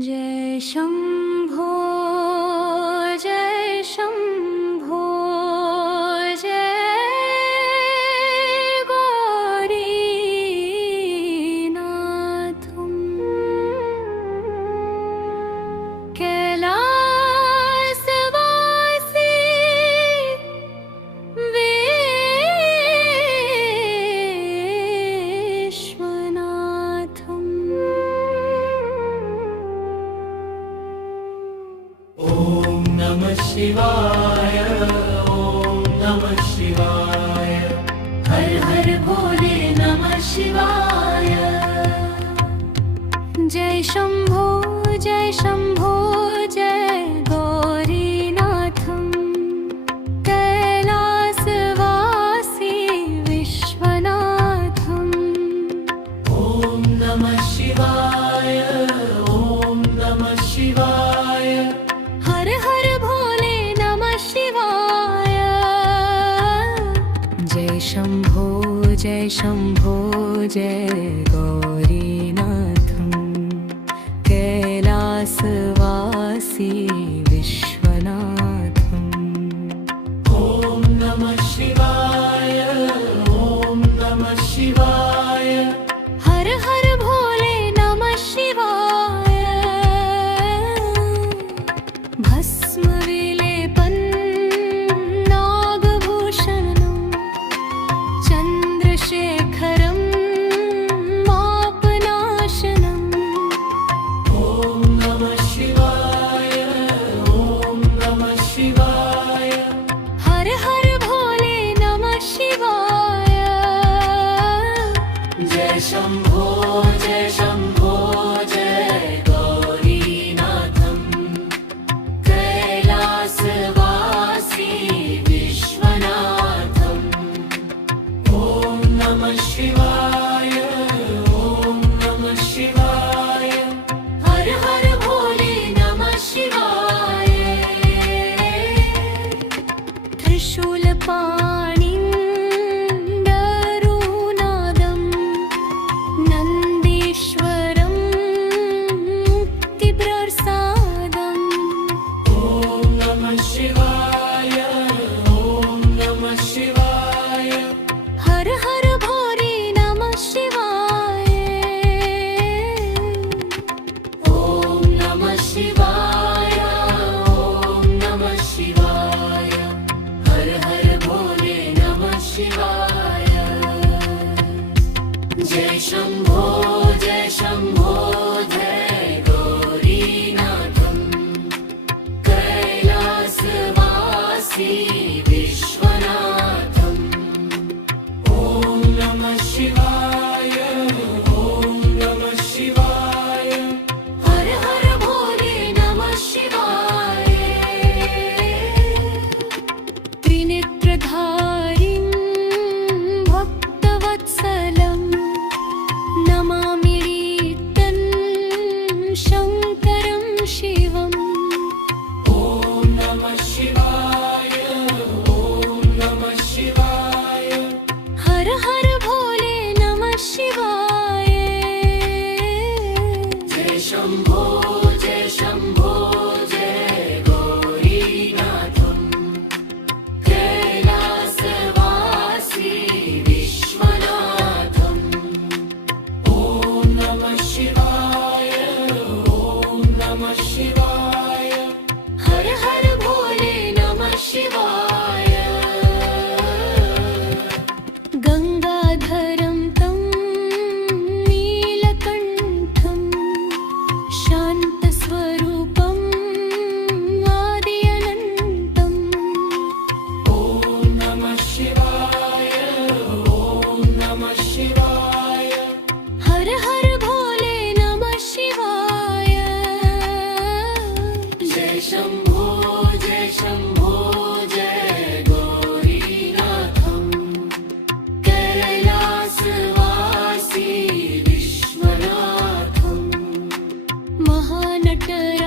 जय शम्भो जय शम्भो जय गौरीनाथम् कैलासवासी विश्वनाथम्। ॐ नमः शिवाय ॐ नमः शिवाय हर हर भोले नमः शिवाय। जय शम्भो जय गौरीनाथम् कैलासवासी विश्वनाथम्। ॐ नमः शिवाय ॐ नमः शिवाय हर हर भोले नमः शिवाय। जय शम्भो जय गौरीनाथम् कैलासवासी विश्वनाथम्। ॐ नमः शिवाय ॐ नमः शिवाय हर हर भोले नमः शिवाय। भस्म विलेपन नागभूषणं चन्द्रशेखरं मापनाशनम्। ॐ नमः शिवाय ॐ नमः शिवाय हर हर भोले नमः शिवाय। जय शम्भो जय गौरीनाथम् कैलासवासी विश्वनाथम्। ॐ नमः शिवाय ॐ नमः शिवाय हर हर भोले नमः शिवाय। त्रिशूलपाणिं दारुनादं नन्दीश्वरं मुक्तिप्रसादम्। ॐ नमः शिवाय ॐ नमः शिवाय हर हर भोले नमः शिवाय। ॐ नमः शिवाय ॐ नमः शिवाय हर हर भोले नमः शिवाय। जय शम्भो जय गौरीनाथम् कैलासवासी विश्वनाथम्। ॐ नमः शिवाय ॐ नमः शिवाय हर हर भोले नमः शिवाय। त्रिनेत्रधारिं भक्तवत्सलं नमामि नित्यं शङ्करं शिवम्। ॐ नमः शिवाय ॐ नमः शिवाय हर हर भोले नमः शिवाय। जय शम्भो जय गौरीनाथम् कैलासवासी विश्वनाथम्। ॐ नमः शिवाय ॐ नमः शिवाय हर हर भोले नमः शिवाय। गङ्गाधरं तं नीलकण्ठं शान्तस्वरूपम् आदिअनन्तम्। ॐ नमः शिवाय ॐ नमः शिवाय हर हर भोले नमः शिवाय। जय शम्भो जय गौरीनाथम् कैलासवासी विश्वनाथम्। महानटय